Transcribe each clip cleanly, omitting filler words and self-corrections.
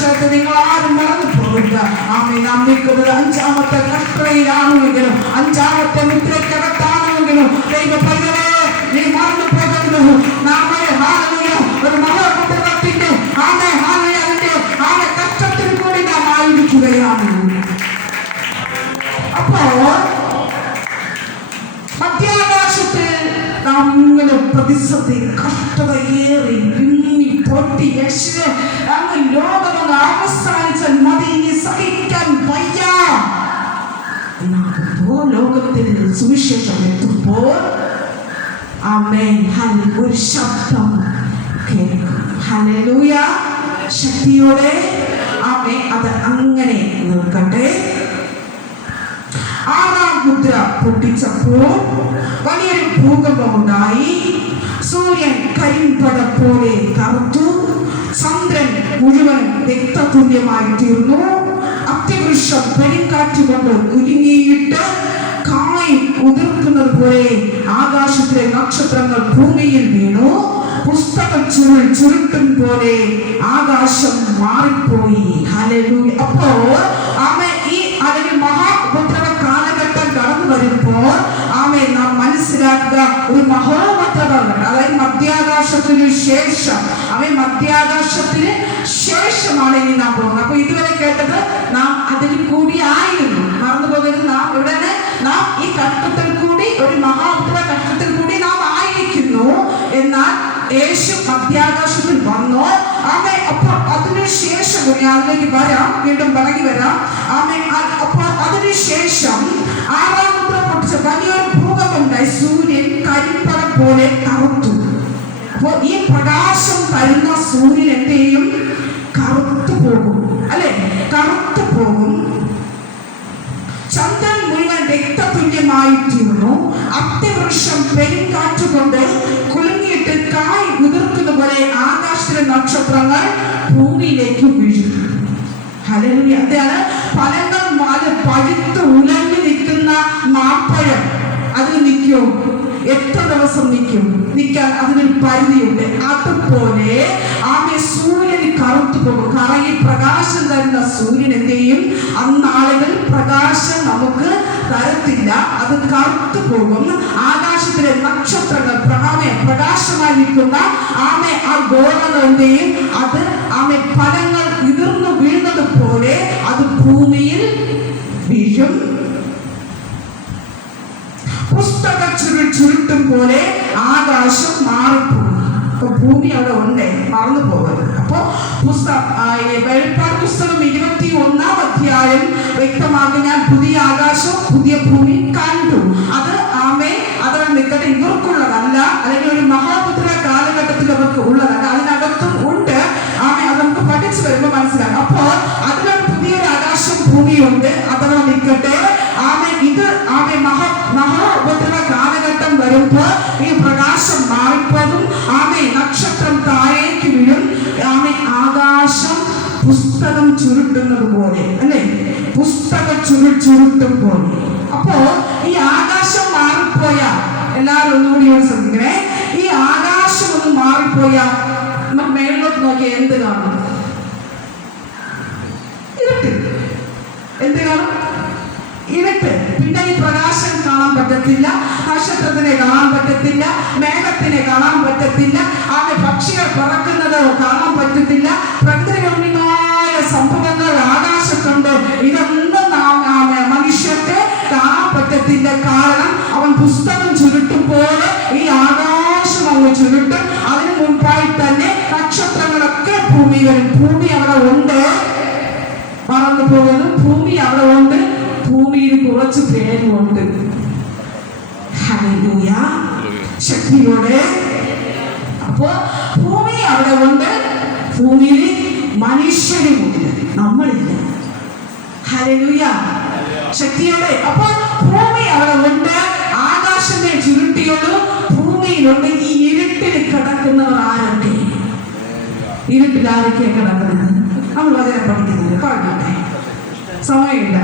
വർഷത്തെ നിങ്ങൾ ആരും മറന്നു പോകില്ല. ആമേ, നാം നിൽക്കുന്നത് 5ാമത്തെ കഷ്ടതയിലാണെങ്കിലും 5ാമത്തെ മുദ്രക്കകത്താണെങ്കിലും ദൈവ പൈതലേ, നീ മറന്നു പോകരുത്. നാമേ ഹല്ലേലൂയ, ഒരു മഹാപുത്രത്തിന്റെ ആമേ ഹല്ലേലൂയ അതിന്റെ ആമേ കഷ്ടത്തിൽ കൂടി നാം ആയിരിക്കുകയാണ്. അപ്പോൾ മധ്യാകാശത്തിൽ നാം ഇങ്ങനെ പ്രതിസന്ധി കഷ്ടതയേറി പിന്നി പൊട്ടി യേശുവേ അങ്ങ് ലോകമങ്ങ് അവസാനിച്ചാൽ മതി, ഇനി സഹിക്കാൻ വയ്യ. ലോകത്തിൽ സുവിശേഷം എത്തുമ്പോൾ ആമേൻ ഒരു ശബ്ദം കേൾക്കും. ഹല്ലേലൂയ, ശക്തിയോടെ ആമേൻ. അത് അങ്ങനെ നിൽക്കട്ടെ. 6ാം മുദ്ര പൊട്ടിച്ചപ്പോൾ വലിയൊരു ഭൂകമ്പമുണ്ടായി. സൂര്യൻ കരിമ്പട പോലെ കറുത്തു, ചന്ദ്രൻ മുഴുവൻ രക്തതുല്യമായി തീർന്നു. അത്തിവൃക്ഷം പെരുങ്കാറ്റ് കൊണ്ട് കുലുങ്ങിയിട്ട് കായ് ഉതിർക്കുന്നത് പോലെ ആകാശത്തിലെ നക്ഷത്രങ്ങൾ ഭൂമിയിൽ വീണു. പുസ്തകം ചുരുട്ടും പോലെ ആകാശം മാറിപ്പോയി. ഹല്ലേലൂയ. അപ്പോൾ ആമേൻ ഈ അതിന് മഹാഉപദ്രവ കാലഘട്ടം കടന്നു വരുമ്പോൾ ആമേൻ നാം മനസ്സിലാക്കുക, ഒരു മഹോപദ്രവം, അതായത് മധ്യാകാശത്തിന് ശേഷം, ആമേൻ മധ്യാകാശത്തിന് ശേഷമാണ് ഇനി നാം പോകുന്നത്. അപ്പൊ ഇതുവരെ കേട്ടത് നാം അതിൽ കൂടി ആയിരുന്നു, മറന്നു പോകരുത്. നാം ഇവിടെ നാം ഈ കഷ്ടത്തിൽ കൂടി, ഒരു മഹാഉപദ്രവ കഷ്ടത്തിൽ കൂടി നാം ആയിരിക്കുന്നു. എന്നാൽ യേശു മധ്യാകാശത്തിൽ വന്നു. ആമേ, അപ്പോൾ അതിനുശേഷം അതിലേക്ക് വരാം, വീണ്ടും മടങ്ങി വരാം. ആമേ, അപ്പോൾ അതിനുശേഷം 6ാം മുദ്ര പൊട്ടിച്ച വലിയൊരു ഭൂകമ്പമുണ്ടായി. സൂര്യൻ കരിമ്പട പോലെ കറുത്തു. അപ്പോൾ ഈ പ്രകാശം തരുന്ന സൂര്യൻ എന്ത് ചെയ്യും? കറുത്തു പോകും, അല്ലെ? കറുത്തു പോകും. ചന്ദ്രൻ മുഴുവൻ രക്തതുല്യമായി തീർന്നു. അത്തിവൃക്ഷം പെരുങ്കാറ്റ് കൊണ്ട് കുലുങ്ങിയിട്ട് കായ് ഉതിർക്കുന്ന പോലെ ആകാശത്തിലെ നക്ഷത്രങ്ങൾ ഭൂമിയിലേക്ക് വീഴും. ഹല്ലേലൂയ. അതാണ് ഫലങ്ങൾ പഴുത്ത് ഉലഞ്ഞു നിൽക്കുന്ന മാമ്പഴം. അതിൽ നിൽക്കും, എത്ര ദിവസം നിൽക്കും? നിൽക്കാൻ അതിനൊരു പരിധിയുണ്ട്. അതുപോലെ ആമേ സൂര്യൻ കറുത്തു പോകും. കറങ്ങി പ്രകാശം തരുന്ന സൂര്യൻ എന്ത് ചെയ്യും? അന്നാളുകൾ പ്രകാശം നമുക്ക് തരത്തില്ല, അത് കറുത്തു പോകും. ആകാശത്തിലെ നക്ഷത്രങ്ങൾ പ്രകാശമായി നിൽക്കുന്ന ആമേ ആ ഗോളങ്ങൾ എന്ത് ചെയ്യും? അത് ആമേ ഫലങ്ങൾ ഉതിർന്നു വീഴുന്നത് പോലെ അത് ഭൂമിയിൽ വീഴും. പുസ്തക ചുരുട്ടും പോലെ ആകാശം മാറിപ്പോയി. അപ്പൊ ഭൂമി അവിടെ ഉണ്ട്, മറന്നു പോകരുത്. അപ്പൊ വെളിപ്പാട് പുസ്തകം 21-ാം അധ്യായം വ്യക്തമാക്കി, ഞാൻ പുതിയ ആകാശവും പുതിയ ഭൂമി കണ്ടു. അത് ആമേ അതവിടെ നിൽക്കട്ടെ, ഇവർക്കുള്ളതല്ല, അല്ലെങ്കിൽ ഒരു മഹാപുത്ര കാലഘട്ടത്തിൽ അവർക്ക് ഉള്ളതല്ല, അതിനകത്തും ഉണ്ട്. ആമേ, അത് നമുക്ക് പഠിച്ചു വരുമ്പോൾ മനസ്സിലാകും. അപ്പോൾ അതിലൊരു പുതിയൊരു ആകാശം ഭൂമിയുണ്ട്, അതവിടെ നിൽക്കട്ടെ. ആമേ, ഇത് ആമേ മഹാപുത്ര കാലഘട്ടം വരുമ്പോൾ ഈ പ്രകാശം മാറിപ്പോകും. ആമേ, നക്ഷത്രം താഴേക്ക് വീഴും. ആമേ, ആകാശം പുസ്തകം ചുരുട്ടുന്നത് പോലെ, അല്ലെ? പുസ്തകം ചുരുട്ടും പോലെ. അപ്പോ ഈ ആകാശം മാറിപ്പോയാൽ, എല്ലാവരും ഒന്നുകൂടി ശ്രദ്ധിക്കണേ, ഈ ആകാശം ഒന്ന് മാറിപ്പോയാൽ നമുക്ക് മേളിലോട്ട് നോക്കിയാൽ എന്ത് കാണും? ഇരുട്ട്. എന്ത് കാണും? ഇരുട്ട്. പിന്നെ ഈ പ്രകാശം കാണാൻ പറ്റത്തില്ല, നക്ഷത്രത്തിനെ കാണാൻ പറ്റത്തില്ല, മേഘത്തിനെ കാണാൻ പറ്റത്തില്ല, ആമേ പക്ഷികൾ പറക്കുന്നത് കാണാൻ പറ്റത്തില്ല, പ്രകൃതിരമണീയമായ സംഭവങ്ങൾ ആകാശത്തുണ്ട്. ഇതൊന്നും മനുഷ്യർക്ക് കാണാൻ പറ്റത്തില്ല. കാരണം അവൻ പുസ്തകം ചുരുട്ടും പോലെ ഈ ആകാശം അങ്ങ് ചുരുട്ടും. അതിനു മുൻപായി തന്നെ നക്ഷത്രങ്ങളൊക്കെ ഭൂമി വരും. ഭൂമി അവിടെ ഉണ്ട്, മറന്നു പോകുന്നു. ഭൂമി അവിടെ ഉണ്ട്, ഭൂമിയിൽ കുറച്ച് പേരുമുണ്ട്. ഹല്ലേലൂയ, ശക്തിയോടെ. അപ്പോ ഭൂമി അവിടെ ഉണ്ട്, ഭൂമിയിൽ മനുഷ്യരുമുണ്ട്, നമ്മളില്ല. ഹല്ലേലൂയ, ശക്തിയോടെ. അപ്പൊ ഭൂമി അവിടെ ഉണ്ട്, ആകാശത്തെ ചുരുട്ടിയുള്ളൂ, ഭൂമിയിലുണ്ട്. ഈ ഇരുട്ടിൽ കിടക്കുന്നവർ ആരൊക്കെ? ഇരുട്ടിൽ ആരൊക്കെ കിടക്കുന്നത്? നമ്മൾ വചനം പഠിക്കുന്നില്ല, പറഞ്ഞോട്ടെ, സമയമില്ല.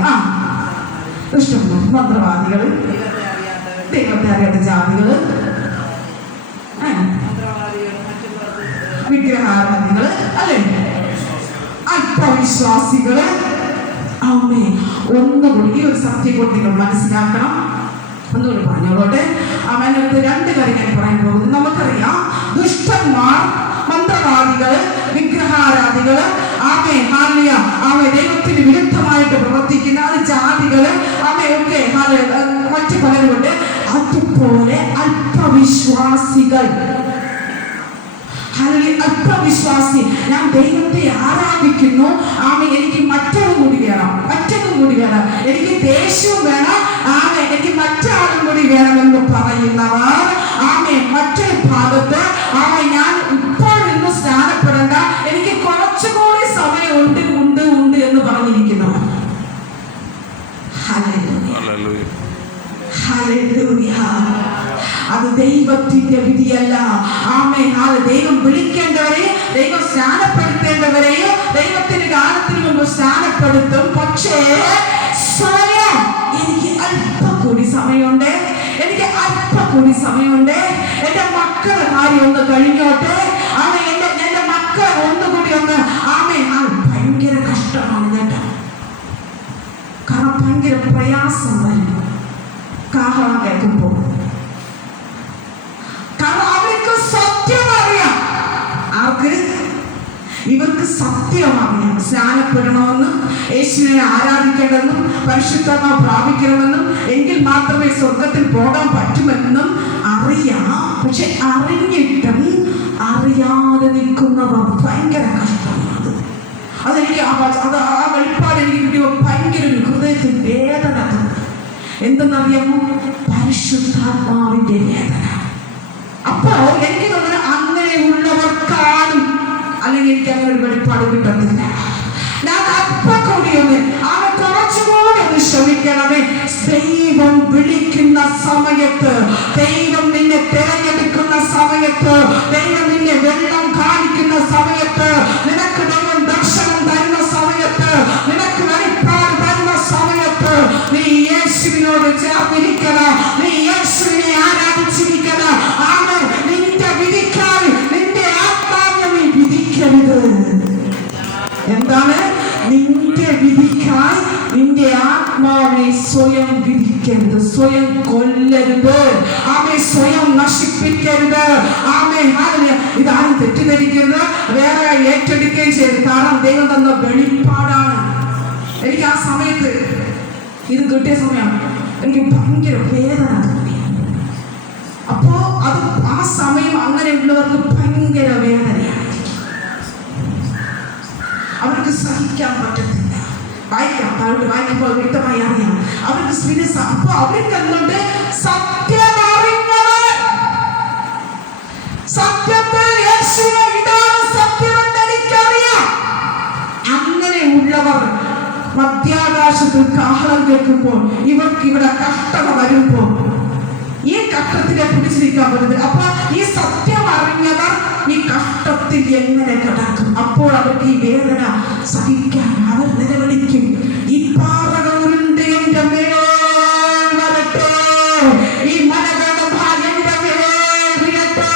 ഇഷ്ടമുണ്ട്. മന്ത്രവാദികള്, ദൈവത്തെ അറിയാത്ത ജാതികള്, വിഗ്രഹാരാധികള്, അല്ലേ? അല്പവിശ്വാസികള്. ആമേ. ഒന്നുകൂടി ഈ ഒരു സത്യം കൂടി നിങ്ങൾ മനസ്സിലാക്കണം. ഒന്നുകൂടി പറഞ്ഞോളോട്ടെ. അവനകത്ത് രണ്ട് കാര്യം ഞാൻ പറയാൻ പോകുന്നു. നമുക്കറിയാം, ദുഷ്ടന്മാർ, മന്ത്രവാദികള്, വിഗ്രഹാരാധികള്, ദൈവത്തിന് വിരുദ്ധമായിട്ട് പ്രവർത്തിക്കുന്ന ജാതികള്, ഒക്കെ മറ്റു പലരുണ്ട്. അതുപോലെ അല്പവിശ്വാസികൾ. അല്പവിശ്വാസി, ഞാൻ ദൈവത്തെ ആരാധിക്കുന്നു, എനിക്ക് മറ്റൊന്നും കൂടി വേണം, എനിക്ക് ദേഷ്യവും വേണം, എനിക്ക് മറ്റാളും കൂടി വേണമെന്ന് പറയുന്നവർ, മറ്റൊരു ഭാഗത്ത് ഞാൻ ഇപ്പോൾ ഇന്ന് സ്നാനപ്പെടേണ്ട, എനിക്ക് കുറച്ചുകൂടി സമയം ഉണ്ട് എന്ന് പറഞ്ഞിരിക്കുന്നവർ. അത് ദൈവത്തിന്റെ വിധിയല്ല. ദൈവം വിളിക്കേണ്ടവരെയും ദൈവം സ്നാനപ്പെടുത്തേണ്ടവരെയും ദൈവത്തിന്റെ കാലത്തിന് മുമ്പ് സ്നാനപ്പെടുത്തും. പക്ഷേ സ്വയം എനിക്ക് അല്പം കൂടി സമയമുണ്ട്, എന്റെ മക്കളുടെ കാര്യം ഒന്ന് കഴിഞ്ഞോട്ടെ, എന്റെ മക്കൾ ഒന്നുകൂടി ഒന്ന് ഭയങ്കര കഷ്ടമാണ് കേട്ടോ. കാരണം ഭയങ്കര പ്രയാസം വരും കാഹളം കേൾക്കുമ്പോൾ. കാരണം അവർക്ക് സത്യം അറിയാം. ഇവർക്ക് സത്യം അറിയാം. സ്നാനപ്പെടണമെന്നും യേശുവിനെ ആരാധിക്കണമെന്നും പരിശുദ്ധമ പ്രാപിക്കണമെന്നും എങ്കിൽ മാത്രമേ സ്വർഗത്തിൽ പോകാൻ പറ്റുമെന്നും അറിയാം. പക്ഷെ അറിഞ്ഞിട്ടും അറിയാതെ നിൽക്കുന്നവർ ഭയങ്കര കഷ്ടമാണ്. അതെനിക്ക് ആ വെളിപ്പാട് എനിക്ക് കിട്ടിയ ഭയങ്കര ഹൃദയത്തിൽ വേദന. എന്തെന്നറിയാമോ? പരിശുദ്ധാത്മാവിന്റെ വേദന. അപ്പോ എനിക്ക് തോന്നുന്നു അങ്ങനെയുള്ളവർക്കാണ്, അല്ലെങ്കിൽ എനിക്ക് അങ്ങനെ ഒരു വെളിപ്പാട് കിട്ടത്തില്ല. ഞാൻ അല്പം കൂടിയൊന്ന് കുറച്ചുകൂടി ഒന്ന് ശ്രമിക്കണമേ. ദൈവം വിളിക്കുന്ന സമയത്ത്, ദൈവം നിന്നെ തിരഞ്ഞെടുക്കുന്ന സമയത്ത്, ദൈവം നിന്നെ വെള്ളം കാണിക്കുന്ന സമയത്ത്, നിനക്ക് ദൈവം ദർശനം തരുന്ന സമയത്ത്, നിനക്ക് വെളിപ്പാട് തരുന്ന സമയത്ത്, നീ യേശുവിനോട് ചേർന്നിരിക്കണം, നീ യേശുവിനെ ആരാധിച്ചിരിക്കണം. നിന്റെ വിധിക്കായി നിന്റെ ആത്മാവിനെ നീ വിധിക്കരുത്. എന്താണ്? നിന്റെ വിധിക്കായി നിന്റെ ആത്മാവിനെ സ്വയം വിധിക്കരുത്, സ്വയം കൊല്ലരുത്, സ്വയം നശിപ്പിക്കരുത്. ഇതാരും തെറ്റിദ്ധരിക്കരുത്, വേറെ ഏറ്റെടുക്കുകയും ചെയ്ത്. കാരണം ദൈവം തന്ന വെളിപ്പാടാണ്. എനിക്ക് ആ സമയത്ത് ഇത് കിട്ടിയ സമയമാണ് എനിക്ക് ഭയങ്കര വേദന തോന്നി. അപ്പോ അത് ആ സമയം അങ്ങനെയുള്ളവർക്ക് ഭയങ്കര വേദനയാണ്, അവർക്ക് സഹിക്കാൻ പറ്റത്തില്ല. വായിക്കുമ്പോൾ വ്യക്തമായി അറിയാം അവർക്ക്. അപ്പൊ അവർക്ക് എന്തുണ്ട്? സത്യം അറിഞ്ഞവർ, സത്യത്തിൽ യേശുവേ ഇതാണ് സത്യമെന്ന് എനിക്കറിയാം. അങ്ങനെയുള്ളവർ മധ്യാകാശത്തിൽ കാഹളം കേൾക്കുമ്പോൾ, ഇവർക്ക് ഇവിടെ കഷ്ടത വരുമ്പോൾ ഈ കഷ്ടത്തിനെ പിടിച്ചിരിക്കാൻ പറ്റുന്നത്. അപ്പൊ ഈ സത്യം അറിഞ്ഞവർ ഈ കഷ്ടത്തിൽ എങ്ങനെ കിടക്കും? അപ്പോൾ അവർക്ക് ഈ വേദന സഹിക്കാൻ അവർ നിലവിളിക്കും, ഈ പാറകളുണ്ട് എന്റെ മേൽ വരട്ടെ, ഈ മലകളുടെ എന്റെ മേൽ വീഴട്ടെ.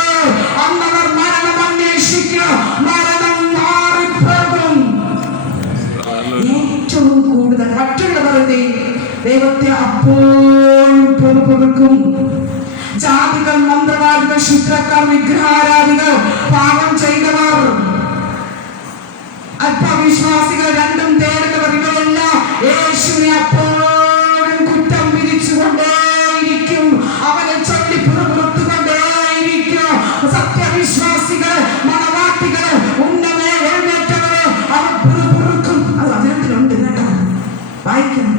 അന്നവർ മരണം അന്വേഷിക്കും, മരണം മാറിപ്പോകും. ഏറ്റവും കൂടുതൽ മറ്റുള്ളവരുടെ ദൈവത്തെ അപ്പോഴും പൊറുക്കും. ജാതികൾ, മന്ത്രവാദികൾ, ശുദ്രക്കാർ, വിഗ്രഹാരാധികൾ, പാപം ചെയ്തവർ, അല്പവിശ്വാസികൾ, രണ്ടും തേടുന്നവർ, ഇവരെല്ലാം യേശുവിനെ അപ്പോഴും കുറ്റം വിധിച്ചുകൊണ്ടേയിരിക്കും. അവനെ ചൊല്ലി പുറത്തുകൊണ്ടേയിരിക്കും. സത്യവിശ്വാസികൾ, മണവാട്ടികൾ, ഉന്നമേ എഴുന്നേറ്റവരെ അവർ പുറക്കും. അത് അതിനകത്തിലുണ്ട് കേട്ടോ, വായിക്കണം.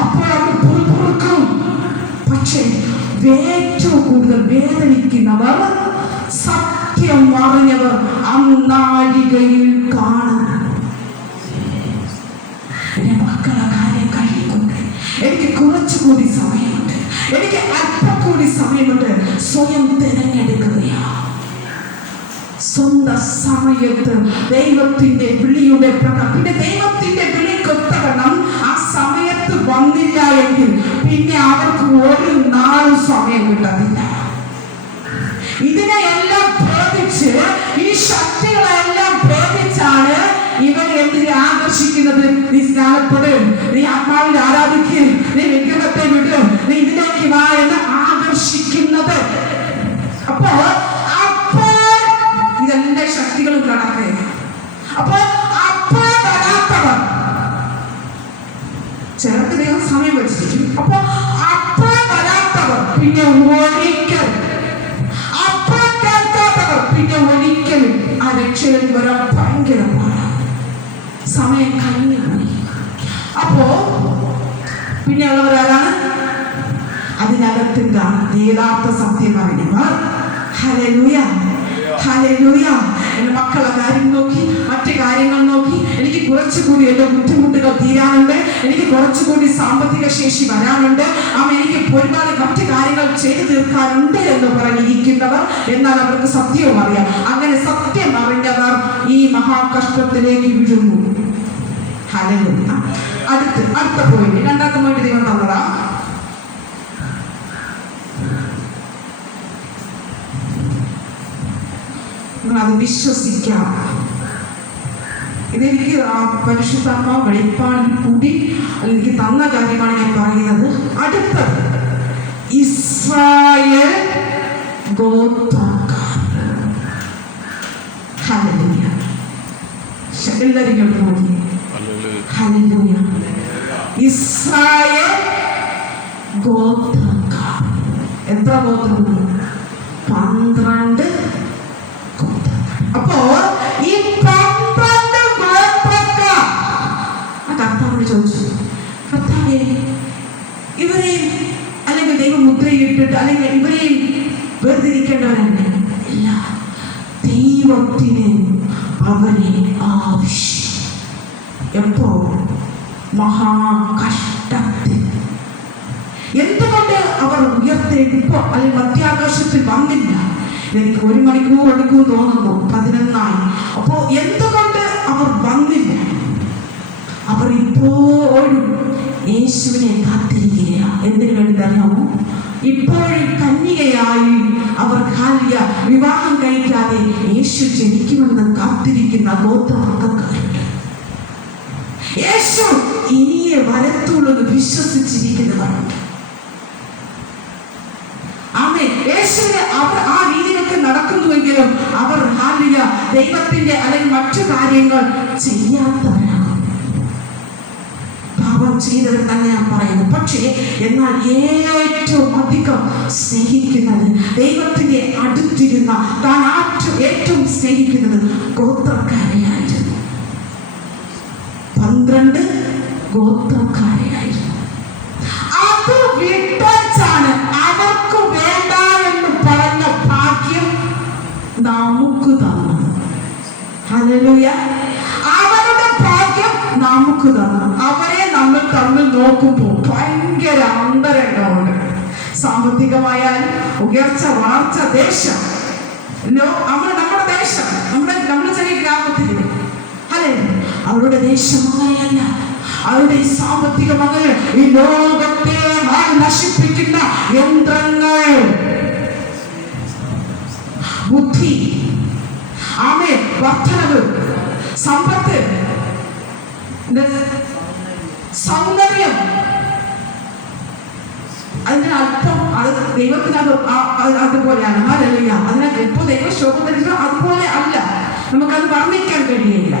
അപ്പോൾ അവർ പുറക്കും. പക്ഷേ ഏറ്റവും കൂടുതൽ വേദനിക്കുന്നവർ, സത്യം അറിഞ്ഞവർ അന്നാഴികയിൽ കാണും. എന്റെ മക്കളെ കാര്യം കഴിയുന്നുണ്ട്, എനിക്ക് കുറച്ചുകൂടി സമയമുണ്ട്, എനിക്ക് അല്പം കൂടി സമയമുണ്ട്. സ്വയം തിരഞ്ഞെടുക്കുകയാ. സ്വന്തം സമയത്ത് ദൈവത്തിന്റെ വിളിയുടെ പിന്നെ ദൈവത്തിന്റെ വിളിക്കൊത്തവണ്ണം ആ സമയത്ത് വന്നില്ല എങ്കിൽ പിന്നെ അവർക്ക് ഒരു നാളും സമയം കിട്ടത്തില്ല. ഇതിനെയെല്ലാം ഭേദിച്ച്, ഈ ശക്തികളെല്ലാം ഭേദിച്ചാണ് ഇവൻ എന്തിനെ ആകർഷിക്കുന്നത്? നീ സ്നാനപ്പെടും, നീ ആത്മാവിൽ ആരാധിക്കും, നീ വിഗ്രഹത്തെ വിടും, നീ ഇതിലേക്ക് വാ എന്ന് ആകർഷിക്കുന്നത്. അപ്പോ ഇതെന്റെ ശക്തികളും കണക്ക്. അപ്പൊ വരാത്തവർ ചിലർക്ക് ദൈവം സമയം വെച്ചിരിക്കും. അപ്പൊ വരാത്തവർ പിന്നെ ഒരിക്കൽ, കേൾക്കാത്തവർ പിന്നെ ഒരിക്കലും ആ രക്ഷയിൽ വരാൻ ഭയങ്കരമാണ്. സമയം കഴിഞ്ഞു പോയി. അപ്പോ പിന്നെ ഉള്ളവരാരാണ്? അതിനകത്തും യഥാർത്ഥ സത്യം അറിയുന്നവർ. Hallelujah, hallelujah. എന്റെ മക്കളെ കാര്യം നോക്കി, മറ്റു കാര്യങ്ങൾ നോക്കി, എനിക്ക് കുറച്ചുകൂടി എന്റെ ബുദ്ധിമുട്ടുകൾ തീരാനുണ്ട്, എനിക്ക് കുറച്ചുകൂടി സാമ്പത്തിക ശേഷി വരാനുണ്ട്, എനിക്ക് ഒരുപാട് മറ്റു കാര്യങ്ങൾ ചെയ്തു തീർക്കാനുണ്ട് എന്ന് പറഞ്ഞിരിക്കുന്നവർ, എന്നാൽ അവർക്ക് സത്യവും അറിയാം. അങ്ങനെ സത്യം അറിഞ്ഞവർ ഈ മഹാകഷ്ടത്തിലേക്ക് വീഴുന്നു. ഹല്ലേലൂയ. അടുത്ത പോയിന്റ്, രണ്ടാമത്തെ പോയിന്റ് ദൈവം തന്നതാ. അത് വിശ്വസിക്കാം. ഇതെനിക്ക് പരിശുദ്ധാത്മാവ് വെളിപ്പാടിൽ കൂടി എനിക്ക് തന്ന കാര്യമാണ് ഞാൻ പറയുന്നത്. അടുത്തത് ഇസ്രായേൽ ഗോത്രക്കാർ. ഹല്ലേലൂയ. എല്ലാവരും നോക്കി. ഹല്ലേലൂയ. ഇസ്രായേൽ ഗോത്രക്കാർ. എത്ര ഗോത്രങ്ങൾ? 12. അപ്പോ ഈ 12 ഗോത്രക്കാർ കർത്താവിനോട് ചോദിച്ചു, കർത്താവേ, ഇവരെയും അല്ലെങ്കിൽ ദൈവം മുദ്രയിട്ടിട്ട് അല്ലെങ്കിൽ ഇവരെയും വേർതിരിക്കേണ്ടവരല്ല. ഇല്ല, ദൈവത്തിന് അവരെ ആവശ്യം. എപ്പോ? മഹാകഷ്ടത്തിൽ. എന്തുകൊണ്ട് അവർ ഉയർത്തെഴുന്നേൽപ്പോ അല്ലെങ്കിൽ മധ്യാകാശത്തിൽ വന്നില്ല? എനിക്ക് 1 മണിക്കൂർ എടുക്കും തോന്നുന്നു, 11 അപ്പോ എന്തുകൊണ്ട് അവർ വന്നില്ല? അവർ ഇപ്പോഴും യേശുവിനെ കാത്തിരിക്കുകയാണ്. എന്തിനു വേണ്ടി അറിയാമോ? ഇപ്പോഴും കന്യകയായി അവർ വിവാഹം കഴിക്കാതെ യേശു ജനിക്കുമെന്ന് കാത്തിരിക്കുന്ന ഗോത്രവർഗ്ഗക്കാരുണ്ട്. യേശു ഇനിയെ വരത്തുള്ളൂ വിശ്വസിച്ചിരിക്കുന്നവരുണ്ട്. യേശുവിനെ അവർ ആ രീതിയിലൊക്കെ നടക്കുന്നുവെങ്കിലും അവർ ദൈവത്തിന്റെ അല്ലെങ്കിൽ മറ്റു കാര്യങ്ങൾ ചെയ്യാത്തവരാണ്. പാപം ചെയ്തവർ തന്നെ ഞാൻ പറയുന്നു. പക്ഷേ എന്നാൽ ഏറ്റവും അധികം സ്നേഹിക്കുന്നത്, ദൈവത്തിന്റെ അടുത്തിരുന്ന താൻ ഏറ്റവും സ്നേഹിക്കുന്നത് ഗോത്രക്കാരെയായിരുന്നു. 12 ഗോത്രക്കാരെയായിരുന്നു. അത് വിട്ടാണ് അവർക്ക് വേണ്ട എന്ന് പറഞ്ഞ ഭാഗ്യം നമുക്ക് തന്നു. ഹല്ലേലൂയ. അവരുടെ ഭാഗ്യം നമുക്ക് തന്നു. അവരെ നമ്മൾ തമ്മിൽ നോക്കുമ്പോൾ ഭയങ്കര അന്തരംഗമുണ്ട്. സാമ്പത്തികമായാലും ഉയർച്ച, വളർച്ച, ദേശം, നമ്മുടെ ദേശം, നമ്മുടെ ചെറിയ ഗ്രാമത്തിൽ അല്ലെ, അവരുടെ ദേശം അങ്ങനെയല്ല. അവരുടെ ഈ സാമ്പത്തിക മകൾ ഈ ലോകത്തെ നശിപ്പിക്കുന്ന യന്ത്രങ്ങൾ, ബുദ്ധി, വർദ്ധനവ്, സമ്പത്ത്, സൗന്ദര്യം, അതിന് അല്പം അത് ദൈവത്തിന് അതുപോലെയാണ്. അതിനകത്ത് എപ്പോ ദൈവം ശോഭം തരുന്നത് അതുപോലെ അല്ല, നമുക്കത് വർണ്ണിക്കാൻ കഴിയില്ല.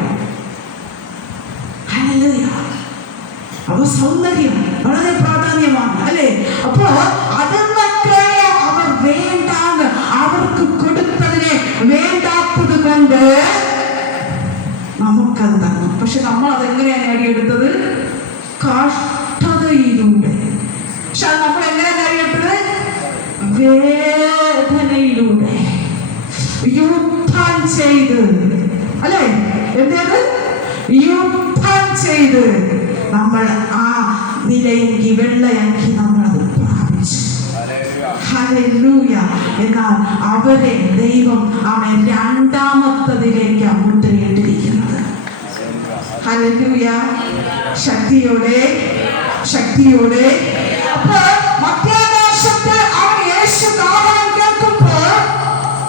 അപ്പൊ സൗന്ദര്യം വളരെ പ്രാധാന്യമാണ് അല്ലെ. അപ്പോ അതൊക്കെ അവർ വേണ്ടാന്ന് അവർക്ക് കൊടുത്തതിനെ വേണ്ടാത്തത് കൊണ്ട് നമുക്കത് തന്നു. പക്ഷെ നമ്മൾ അതെങ്ങനെയാണ് നേടിയെടുത്തത്? കഷ്ടതയിലൂടെ. പക്ഷെ നമ്മൾ എങ്ങനെ നേടിയെടുത്തത്? വേദനയിലൂടെ, യുദ്ധം ചെയ്ത് അല്ലെ. എന്തേത്? യുദ്ധം ചെയ്ത് നമ്മൾ ആ നിലയെങ്കിൽ വെള്ളയാക്കി നമ്മൾ അത് പ്രാപിച്ചു. ഹല്ലേലൂയ. എന്നാൽ അവരെ ദൈവം അവൻ രണ്ടാമത്തതിലേക്ക് മുദ്രയിട്ടിരിക്കുന്നത്. ഹല്ലേലൂയ. ശക്തിയോടെ. അപ്പോൾ മധ്യാകാശത്തിൽ അവൻ യേശു നാമം കേൾക്കുമ്പോൾ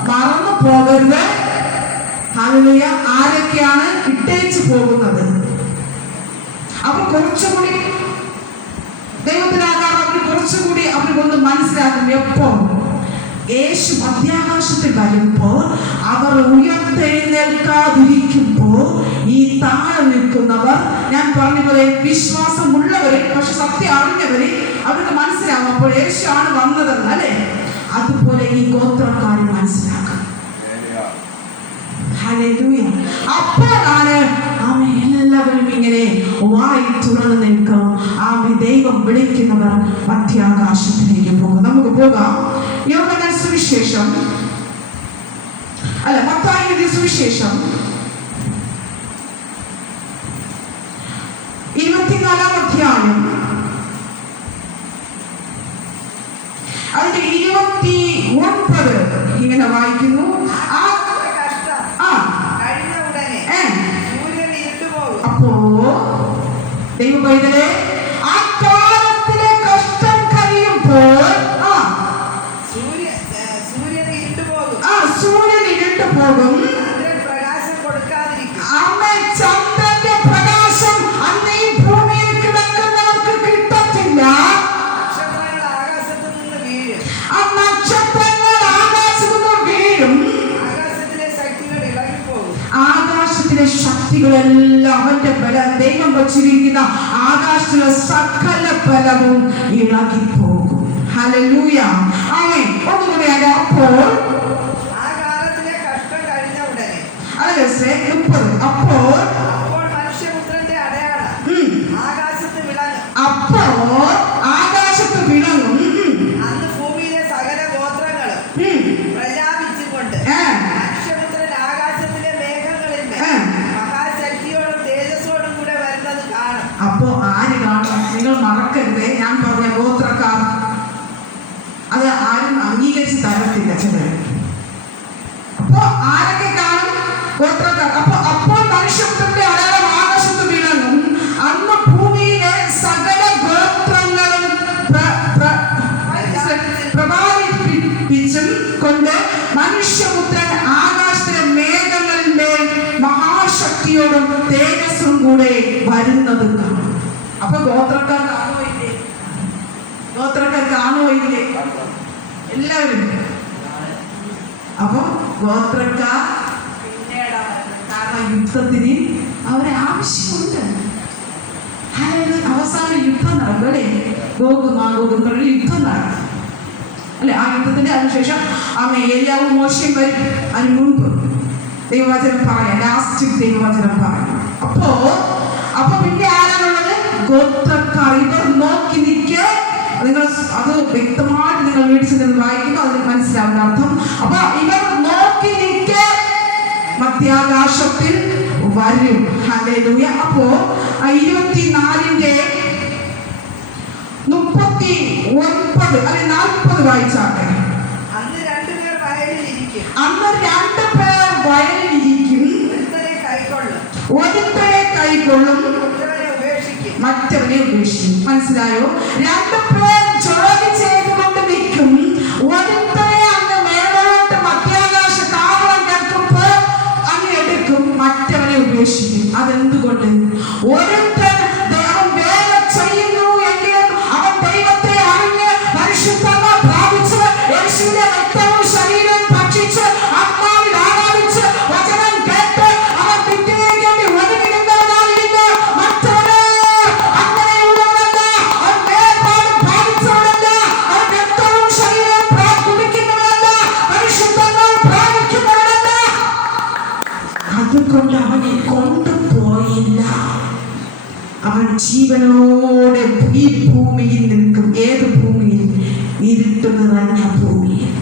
മറന്നു പോകരുത്. ഹല്ലേലൂയ. ആരൊക്കെയാണ് ഇട്ടേച്ചു പോകുന്നത്? അവർ കുറച്ചുകൂടി ദൈവത്തിനാകാൻ അവർ കുറച്ചുകൂടി അവർക്കൊന്ന് മനസ്സിലാക്കും. എപ്പോൾ യേശു മധ്യാകാശത്തിൽ വരുമ്പോൾ അവർ ഉയർത്തെഴുന്നേൽക്കാതിരിക്കുമ്പോൾ ഈ താഴെ നിൽക്കുന്നവർ, ഞാൻ പറഞ്ഞ പോലെ വിശ്വാസമുള്ളവരെ, പക്ഷെ സത്യം അറിഞ്ഞവരെ, അവർക്ക് മനസ്സിലാവും അപ്പോൾ യേശു ആണ് വന്നതെന്ന്, അല്ലേ? അതുപോലെ ഈ ഗോത്രക്കാരെ മനസ്സിലാക്കും. ഹല്ലേലൂയ. അപ്പോഴാണ് എല്ലാവരും ഇങ്ങനെ വായി തുറന്നു നിൽക്കും. ദൈവം വിളിക്കുന്നവർ മധ്യാകാശത്തിലേക്ക് പോകും. നമുക്ക് പോകാം. യോഹന്നാൻ സുവിശേഷം, അല്ല, മത്തായിയുടെ സുവിശേഷം 24-ാം അധ്യായം അതിന്റെ 29 ഇങ്ങനെ വായിക്കുന്നു. അപ്പോ ദൈവ പൈതലേ, ആ കാലത്തിലെ കഷ്ടം കഴിയുമ്പോൾ സൂര്യൻ ഇരുണ്ടു പോകും. ചന്ദ്രന്റെ പ്രകാശം അന്ന് ഈ ഭൂമിയിൽ കിടക്കുന്നവർക്ക് കിട്ടത്തില്ല. ആ നക്ഷത്രങ്ങൾ ആകാശത്ത് നിന്ന് വീഴും. ആകാശത്തിലെ ശക്തികളെല്ലാം അവന്റെ ബലം, ദൈവം വച്ചിരിക്കുന്ന ആകാശത്തിലെ സകല ബലവും ഇളകിപ്പോകും. ഹല്ലേലൂയ. ആമേൻ. ഒന്നുകൂടി അപ്പോൾ അപ്പോൾ മനുഷ്യപുത്രന്റെ അടയാളം ആകാശത്ത് വിളങ്ങും. അപ്പോൾ ആകാശത്ത് വിളങ്ങും. അന്ന് ഭൂമിയിലെ സകല ഗോത്രങ്ങളും പ്രലാപിച്ചുകൊണ്ട് മനുഷ്യപുത്രൻ ആകാശത്തിലെ മേഘങ്ങളിൽ മഹാശക്തിയോടും തേജസ്സോടും കൂടെ വരുന്നത് കാണും. അപ്പോ ആര് കാണും? നിങ്ങൾ മറക്കരുത്, ഞാൻ പറഞ്ഞ ഗോത്രക്കാർ. അത് ആരും അംഗീകരിച്ച് തരത്തില്ല ചിലർ. അപ്പോ ആരൊക്കെ കാണും? ഗോത്രക്കാർ. അപ്പോൾ മനുഷ്യപുത്രന്റെ അടയാളം ആകാശത്ത് വിളങ്ങും. അന്ന് ഭൂമിയിലെ സകല ഗോത്രങ്ങളും പ്രഭാവിപ്പിച്ചും കൊണ്ട് മനുഷ്യപുത്രൻ ആകാശത്തിലെ മേഘങ്ങളിൽ മേൽ മഹാശക്തിയോടും തേജസ്സും കൂടെ വരുന്നത് കാണും. അപ്പൊ ഗോത്രക്കാർ കാണുമോ ഇല്ലേ? ഗോത്രക്കാർ കാണുമോ ഇല്ലേ? എല്ലാവരും. അപ്പൊ ഗോത്രക്കാർ കാരണം യുദ്ധത്തിന് അവരെ ആവശ്യമുണ്ട്. അവസാന യുദ്ധം നടക്കും, അല്ലേ? ഗോഗും മാഗോഗും യുദ്ധം നടക്കും, അല്ലെ? ആ യുദ്ധത്തിന്റെ അതിനുശേഷം ഏലിയാവും മോശയും വരും. അതിന് മുൻപ് ദൈവവചനം പറയാം, ലാസ്റ്റ് ദൈവവചനം പറയാം. അപ്പൊ പിന്നെ ആരാണുള്ളത്? ഗോത്രക്കാർ. ഇവർ നോക്കി നിൽക്കെ, നിങ്ങൾ അത് വ്യക്തമായിട്ട് നിങ്ങൾ വീട്ടിൽ നിന്ന് വായിക്കുമ്പോൾ അതിന് മനസ്സിലാവുന്ന അർത്ഥം. അപ്പൊ ഇവർ നോക്കി നിൽക്കെ മധ്യാകാശത്തിൽ വരും. ഹല്ലേലൂയ. അപ്പോ 24-ന്റെ 39 അല്ലെ 40 വായിച്ചാട്ടെ. അന്ന് 2 പേർ വയലിലിരിക്കും. ഒരുത്തനെ കൈക്കൊള്ളും, മറ്റവനെ ഉപേക്ഷിക്കും. മനസ്സിലായോ? 2 പേർ ജോലി ചെയ്തുകൊണ്ട് നിൽക്കും. ഒരുത്തനെ അങ്ങ് മേലോട്ട് മധ്യാകാശ താവളം കേൾക്കുമ്പോ അങ്ങ് എടുക്കും, മറ്റവനെ ഉപേക്ഷിക്കും. അതെന്തുകൊണ്ട്? ഒരുത്തൻ ദൈവം വേല ചെയ്യുന്നു എങ്കിലും അവൻ ദൈവത്തെ അറിഞ്ഞ് പരിശുദ്ധത പ്രാപിച്ച് യേശുവിന്റെ രക്തവും ശരീരവും ഭക്ഷിച്ച് ആത്മാവിൽ ആരാധിച്ച് വചനം കേട്ട് അവൻ നിത്യതയ്ക്ക് വേണ്ടി ഒരുങ്ങിടുന്നവനായിരുന്നു. മറ്റവന് അങ്ങനെയുള്ളവനല്ല. അവൻ വേർപാട് പ്രാപിച്ചവനല്ല. അവൻ രക്തവും ശരീരവും കുടിക്കുന്നവനല്ല. പരിശുദ്ധങ്ങൾ പ്രാപിക്കുന്നവനല്ല. അതുകൊണ്ട് അവനെ കൊണ്ടുപോയില്ല. അവൻ ജീവനോടെ ഈ ഭൂമിയിൽ നിൽക്കും. ഏത് ഭൂമിയിൽ? ഇരുട്ട് നിറഞ്ഞ ഭൂമിയിൽ.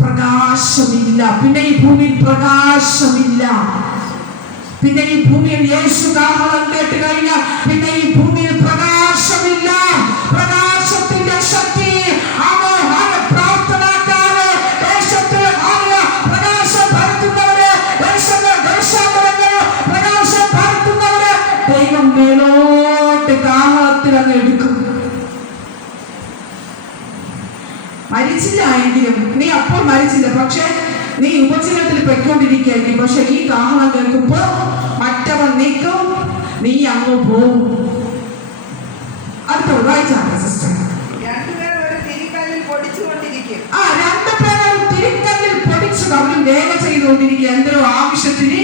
പ്രകാശമില്ല. പിന്നെ ഈ ഭൂമിയിൽ പ്രകാശമില്ല. പിന്നെ ഈ ഭൂമിയിൽ യേശു കാഹളം കേട്ട് കഴിഞ്ഞാൽ പിന്നെ ഈ ഭൂമിയിൽ പ്രകാശമില്ല. പ്രകാശത്തിന്റെ ശക്തി പ്രാർത്ഥനക്കാര്, ദേശത്ത് പ്രകാശം പരത്തുന്നവര്, പ്രകാശം പരത്തുന്നവര് ദൈവം മേലോട്ട് കാഹളത്തിൽ അങ്ങ് എടുക്കും. മരിച്ചില്ല എങ്കിലും, നീ അപ്പോൾ മരിച്ചില്ല, പക്ഷെ നീ ഉപജീവനത്തിൽ പൊയ്ക്കൊണ്ടിരിക്കുകയായിരിക്കും. പക്ഷെ ഈ കാഹളം കേൾക്കുമ്പോ മറ്റവൻ നിൽക്കും, നീ അങ്ങ് പോവും. അടുത്ത വായിച്ചാണ് സിസ്റ്റർ. രണ്ടുപേർ ഒരു തിരിക്കല്ലിൽ പൊടിച്ചുകൊണ്ടിരിക്കും. രണ്ടുപേരും തിരിക്കല്ലിൽ പൊടിച്ചു അവരും വേല ചെയ്തുകൊണ്ടിരിക്കുക. എന്തോ ആവശ്യത്തിന്